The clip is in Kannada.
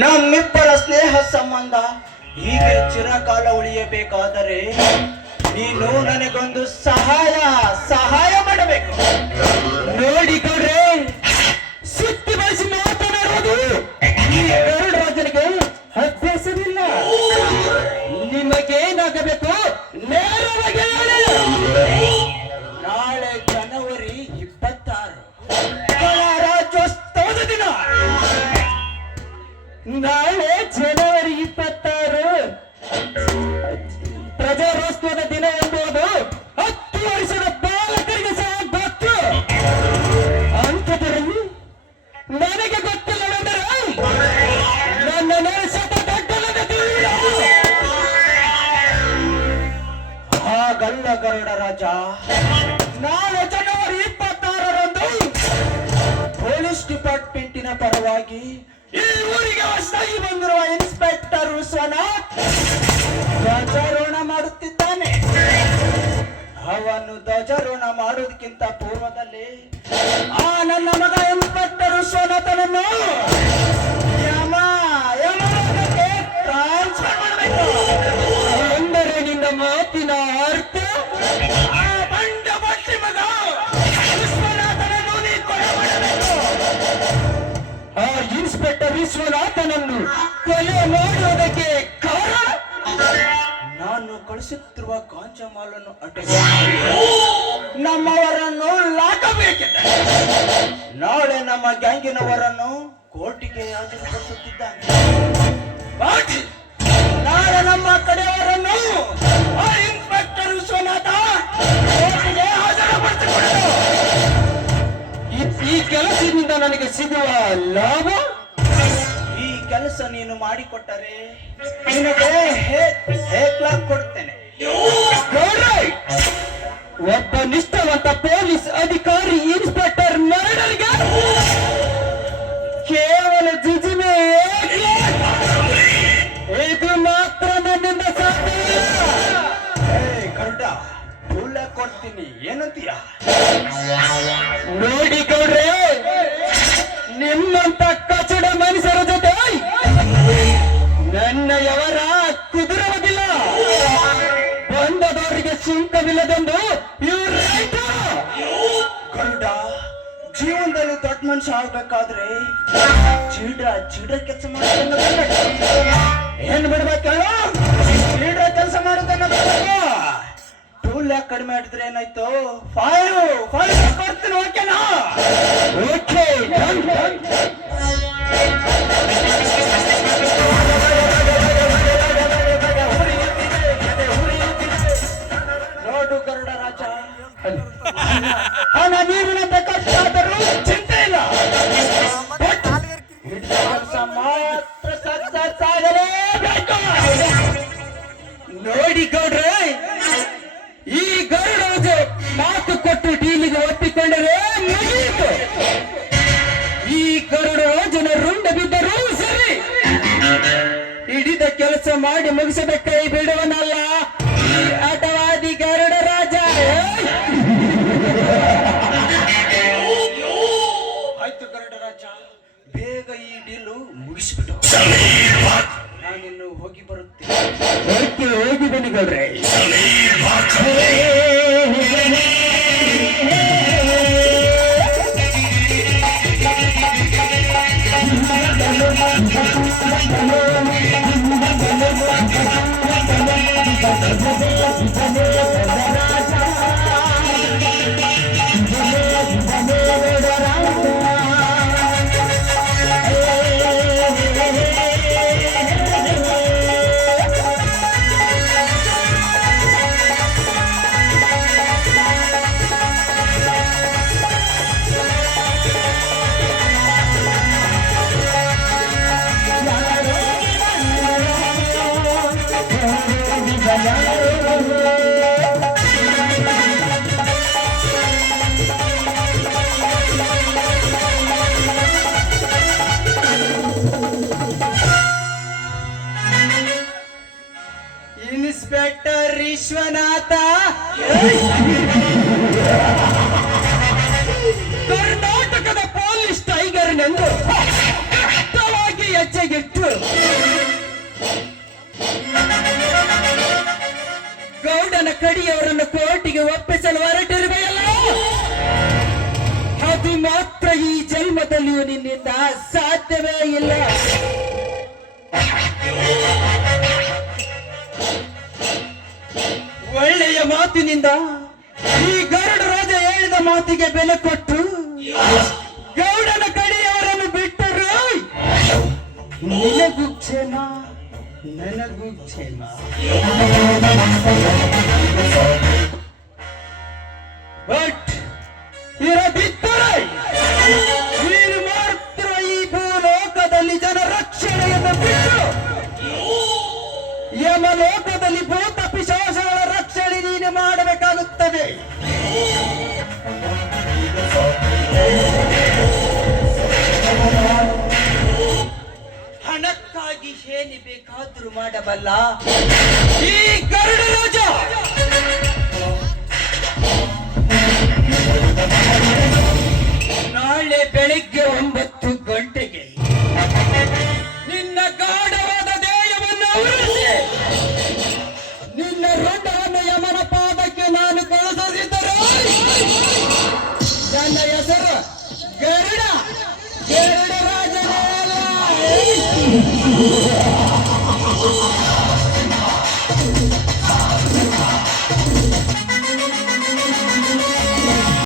ನಮ್ಮಿಬ್ಬರ ಸ್ನೇಹ ಸಂಬಂಧ ಹೀಗೆ ಚಿರಕಾಲ ಉಳಿಯಬೇಕಾದರೆ ನೀನು ನನಗೊಂದು ಸಹಾಯ ಸಹಾಯ ಮಾಡಬೇಕು. ನೋಡಿ ಹಾಗಲ್ಲ ಗರುಡ ರಾಜ ನಾಳೆ ಜನವರಿ ಇಪ್ಪತ್ತಾರರಂದು ಪೊಲೀಸ್ ಡಿಪಾರ್ಟ್ಮೆಂಟಿನ ಪರವಾಗಿ ಈ ಊರಿಗೆ ಹೊಸದಾಗಿ ಬಂದಿರುವ ಇನ್ಸ್ಪೆಕ್ಟರ್ ವಿಶ್ವನಾಥ್ ಧ್ವಜಾರೋಹಣ ಮಾಡುತ್ತಿದ್ದಾನೆ. ಅವನು ಧ್ವಜಾರೋಹಣ ಮಾಡುವುದಕ್ಕಿಂತ ಪೂರ್ವದಲ್ಲಿ ವಿಶ್ವನಾಥನನ್ನು ಕೊಲೆ ಮಾಡುವುದಕ್ಕೆ ಕಾರಣ? ನಾನು ಕಳಿಸುತ್ತಿರುವ ಕಾಂಚಮಾಲನ್ನು ಅಟೆಗೆ ನಮ್ಮವರನ್ನು ಲಾಕಬೇಕಿದೆ ನಾಳೆ ನಮ್ಮ ಗ್ಯಾಂಗಿನವರನ್ನು ಕೋರ್ಟಿಗೆ ಹಾಜರುಪಡಿಸುತ್ತಿದ್ದಾನೆ. ನಾಳೆ ನಮ್ಮ ಕಡೆಯವರನ್ನು ಇನ್ಸ್ಪೆಕ್ಟರ್ ವಿಶ್ವನಾಥ ಕೋರ್ಟಿಗೆ ಹಾಜರುಪಡಿಸಿಕೊಂಡು ಈ- ಕೆಲಸದಿಂದ ನನಗೆ ಸಿಗುವ ಲಾಭ? ಕೆಲಸ ನೀನು ಮಾಡಿಕೊಟ್ಟರೆ ನಿನಗೆ ಹೇಕ್ಲಾಕ್ ಕೊಡ್ತೇನೆ? ಗೌಡ್ರೆ, ಒಬ್ಬ ನಿಷ್ಠಾವಂತ ಸುಂಕವಿಲ್ಲದೆಂದು ಇವ್ರು ಗರುಡ, ಜೀವನದಲ್ಲಿ ದೊಡ್ಡ ಮನುಷ್ಯ ಆಗ್ಬೇಕಾದ್ರೆ ಚೀಡ ಚೀಡ ಕೆಲಸ ಮಾಡೋದನ್ನ. ಏನ್ ಬಿಡ್ಬೇಕಲ್ಲ ಚೀಡ ಕೆಲಸ ಮಾಡೋದನ್ನ ಟೂಲ್ ಯಾಕೆ ಕಡಿಮೆ ಮಾಡಿದ್ರೆ ಏನಾಯ್ತು? ಫೈವ್ ಫೈವ್ ಹಣ ನೀರಿನ ಬೇಕಾದರೂ ಚಿಂತೆ ಇಲ್ಲ. ಕೆಲಸ ಮಾತ್ರ ಸಕ್ಸಸ್ ನೋಡಿ ಗೌಡ್ರೆ, ಈ ಗೌಡ ಮಾತು ಕೊಟ್ಟು ಡೀಲಿಗೆ ಒಪ್ಪಿಕೊಂಡರೆ ಮುಗಿಯಿತು ಈ ಗರುಡರಾಜನ ರುಂಡ ಬಿದ್ದರೂ ಸರಿ. ಹಿಡಿದ ಕೆಲಸ ಮಾಡಿ ಮುಗಿಸದ ಕೈ ಬಿಡುವನಲ್ಲ. ಮುಗಿಸ್ಬಿಟ್ಟು ನಾನಿನ್ನು ಹೋಗಿ ಬರುತ್ತೇನೆ. ಓಕೆ ಹೋಗಿ ಬನ್ನಿ ಗೌಡ್ರೆ. ಇನ್ಸ್ಪೆಕ್ಟರ್ ವಿಶ್ವನಾಥ ಕರ್ನಾಟಕದ ಪೊಲೀಸ್ ಟೈಗರ್ನೆಂದು ಸ್ಪಷ್ಟವಾಗಿ ಹೆಜ್ಜೆಗಿಟ್ಟು ಗೌಡನ ಕಡಿಯವರನ್ನು ಕೋರ್ಟಿಗೆ ಒಪ್ಪಿಸಲು ಹೊರಟಿರುವೆಯಲ್ಲ? ಅದು ಮಾತ್ರ ಈ ಜನ್ಮದಲ್ಲಿಯೂ ನಿನ್ನಿಂದ ಸಾಧ್ಯವೇ ಇಲ್ಲ. ಮಾತಿನಿಂದ ಈ ಗರುಡ ರಾಜ ಹೇಳಿದ ಮಾತಿಗೆ ಬೆಲೆ ಕೊಟ್ಟು ಗೌಡನ ಕಡೆಯವರನ್ನು ಬಿಟ್ಟರು ನಿನಗೂ ಕ್ಷೇಮ ನನಗೂ ಕ್ಷೇಮ ಬಟ್ ಹಣಕ್ಕಾಗಿ ಏನಿ ಬೇಕಾದ್ರೂ ಮಾಡಬಲ್ಲ. ಈ ಗರುಡ ರಾಜ! ನಾಳೆ ಬೆಳಿಗ್ಗೆ ಒಂಬತ್ತು ಗಂಟೆಗೆ Yeah.